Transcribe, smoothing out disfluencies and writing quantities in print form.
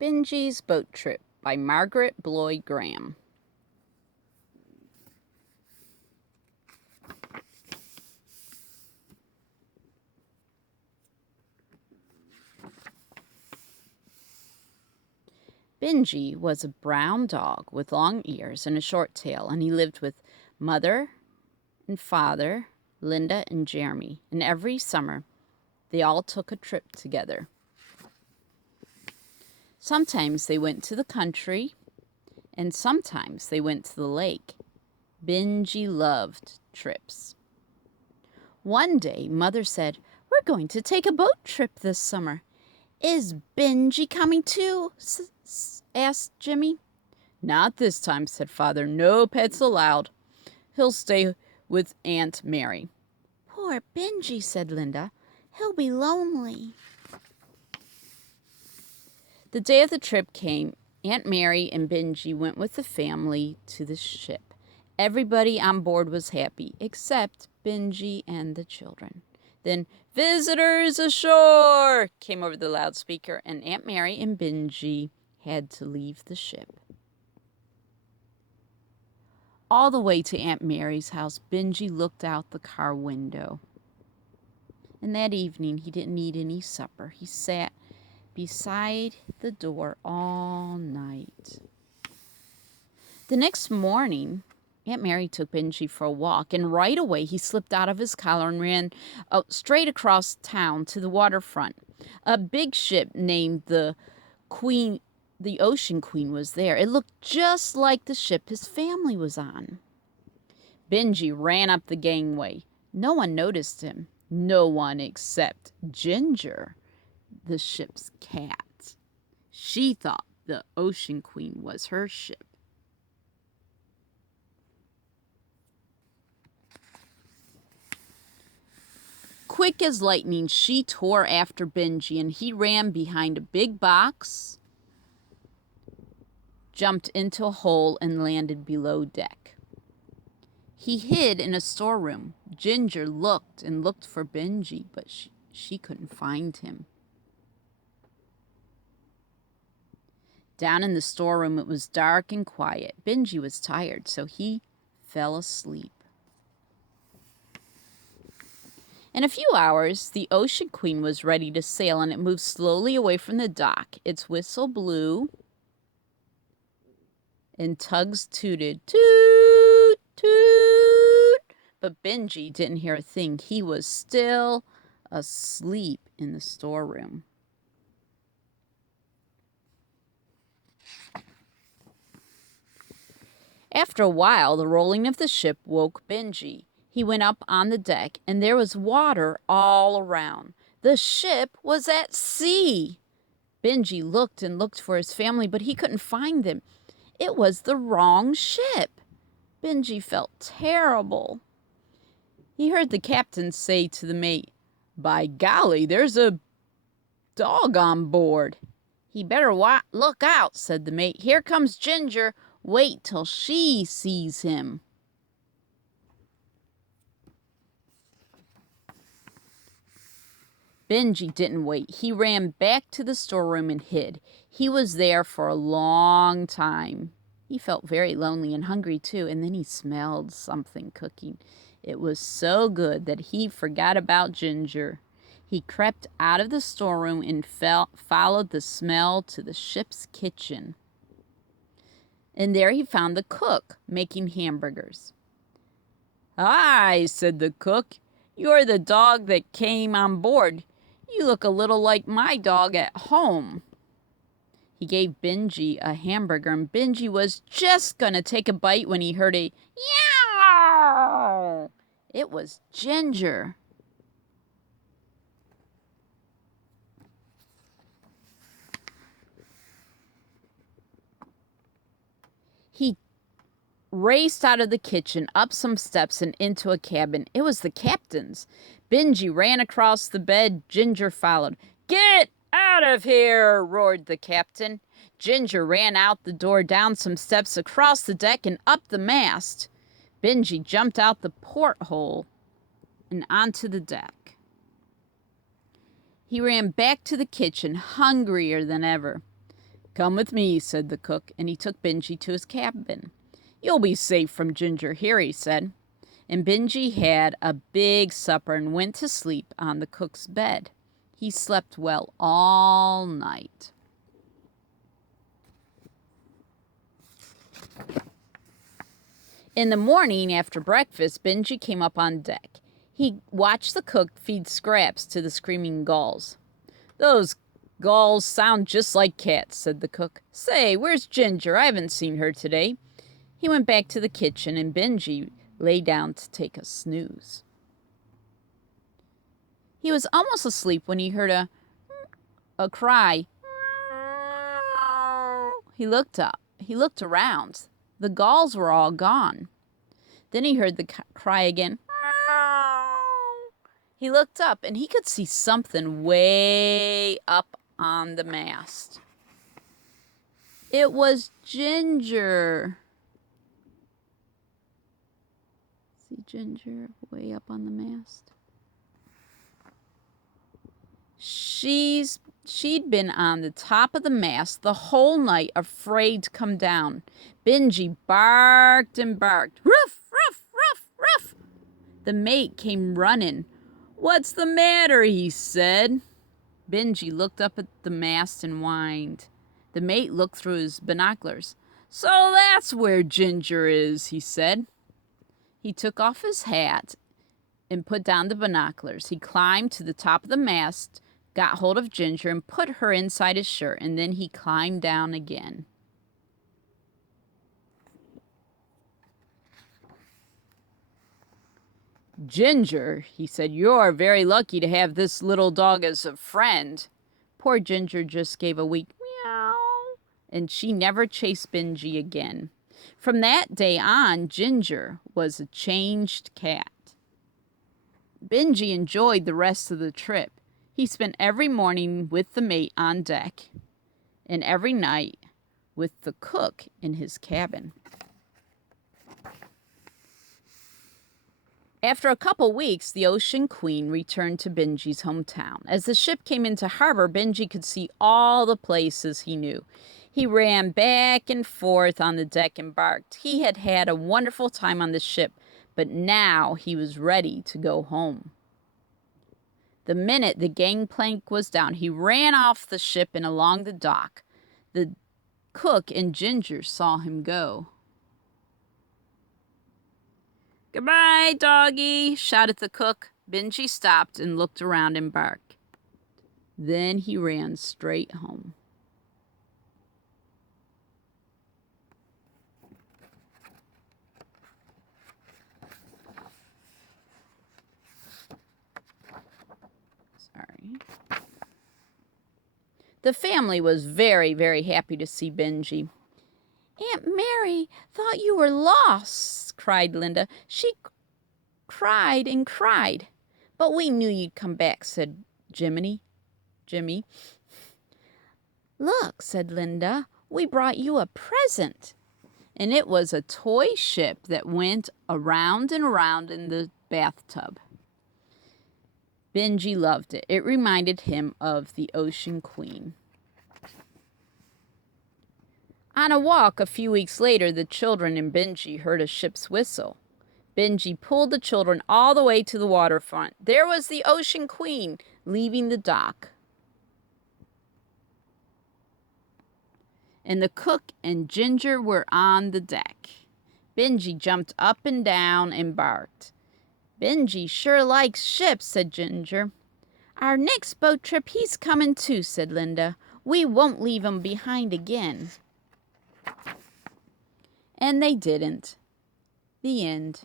Benjy's Boat Trip by Margaret Bloy Graham. Benjy was a brown dog with long ears and a short tail, and he lived with Mother and Father, Linda and Jeremy, and every summer they all took a trip together. Sometimes they went to the country, and sometimes they went to the lake. Benjy loved trips. One day, Mother said, "We're going to take a boat trip this summer." "Is Benjy coming too?" asked Jimmy. "Not this time," said Father. "No pets allowed. He'll stay with Aunt Mary." "Poor Benjy," said Linda. "He'll be lonely." The day of the trip came. Aunt Mary and Benjy went with the family to the ship. Everybody on board was happy, except Benjy and the children. Then, "Visitors ashore!" came over the loudspeaker, and Aunt Mary and Benjy had to leave the ship. All the way to Aunt Mary's house, Benjy looked out the car window. And that evening, he didn't eat any supper. He sat beside the door all night. The next morning, Aunt Mary took Benjy for a walk, and right away he slipped out of his collar and ran straight across town to the waterfront. A big ship named the Ocean Queen was there. It looked just like the ship his family was on. Benjy ran up the gangway. No one noticed him. No one except Ginger, the ship's cat. She thought the Ocean Queen was her ship. Quick as lightning, she tore after Benjy, and he ran behind a big box, jumped into a hole, and landed below deck. He hid in a storeroom. Ginger looked and looked for Benjy, but she couldn't find him. Down in the storeroom, it was dark and quiet. Benjy was tired, so he fell asleep. In a few hours, the Ocean Queen was ready to sail, and it moved slowly away from the dock. Its whistle blew, and tugs tooted, toot, toot. But Benjy didn't hear a thing. He was still asleep in the storeroom. After a while, the rolling of the ship woke Benjy. He went up on the deck, and there was water all around. The ship was at sea. Benjy looked and looked for his family, but he couldn't find them. It was the wrong ship. Benjy felt terrible. He heard the captain say to the mate, "By golly, there's a dog on board." "He better look out," said the mate. "Here comes Ginger. Wait till she sees him." Benjy didn't wait. He ran back to the storeroom and hid. He was there for a long time. He felt very lonely and hungry too, and then he smelled something cooking. It was so good that he forgot about Ginger. He crept out of the storeroom and followed the smell to the ship's kitchen. And there he found the cook making hamburgers. "Hi," said the cook. "You're the dog that came on board. You look a little like my dog at home." He gave Benjy a hamburger, and Benjy was just going to take a bite when he heard a yow. It was Ginger. He raced out of the kitchen, up some steps, and into a cabin. It was the captain's. Benjy ran across the bed. Ginger followed. "Get out of here!" roared the captain. Ginger ran out the door, down some steps, across the deck, and up the mast. Benjy jumped out the porthole and onto the deck. He ran back to the kitchen, hungrier than ever. "Come with me," said the cook, and he took Benjy to his cabin. "You'll be safe from Ginger here," he said. And Benjy had a big supper and went to sleep on the cook's bed. He slept well all night. In the morning, after breakfast, Benjy came up on deck. He watched the cook feed scraps to the screaming gulls. "Those gulls sound just like cats," said the cook. "Say, where's Ginger? I haven't seen her today." He went back to the kitchen, and Benjy lay down to take a snooze. He was almost asleep when he heard a cry. He looked up. He looked around. The gulls were all gone. Then he heard the cry again. He looked up, and he could see something way up on the mast. It was Ginger. See Ginger way up on the mast? She'd been on the top of the mast the whole night, afraid to come down. Benjy barked and barked. "Ruff, ruff, ruff, ruff." The mate came running. "What's the matter?" he said. Benjy looked up at the mast and whined. The mate looked through his binoculars. "So that's where Ginger is," he said. He took off his hat and put down the binoculars. He climbed to the top of the mast, got hold of Ginger, and put her inside his shirt, and then he climbed down again. "Ginger," he said, "you're very lucky to have this little dog as a friend." Poor Ginger just gave a weak meow, and she never chased Benjy again. From that day on, Ginger was a changed cat. Benjy enjoyed the rest of the trip. He spent every morning with the mate on deck and every night with the cook in his cabin. After a couple weeks, the Ocean Queen returned to Benjy's hometown. As the ship came into harbor, Benjy could see all the places he knew. He ran back and forth on the deck and barked. He had had a wonderful time on the ship, but now he was ready to go home. The minute the gangplank was down, he ran off the ship and along the dock. The cook and Ginger saw him go. "Goodbye, doggy," shouted the cook. Benjy stopped and looked around and barked. Then he ran straight home. The family was very, very happy to see Benjy. "Aunt Mary thought you were lost," cried Linda. "She cried and cried." "But we knew you'd come back," said Jimmy. "Look," said Linda, "we brought you a present." And it was a toy ship that went around and around in the bathtub. Benjy loved it. It reminded him of the Ocean Queen. On a walk a few weeks later, the children and Benjy heard a ship's whistle. Benjy pulled the children all the way to the waterfront. There was the Ocean Queen leaving the dock. And the cook and Ginger were on the deck. Benjy jumped up and down and barked. "Benjy sure likes ships," said Ginger. "Our next boat trip, he's coming too," said Linda. "We won't leave him behind again." And they didn't. The end.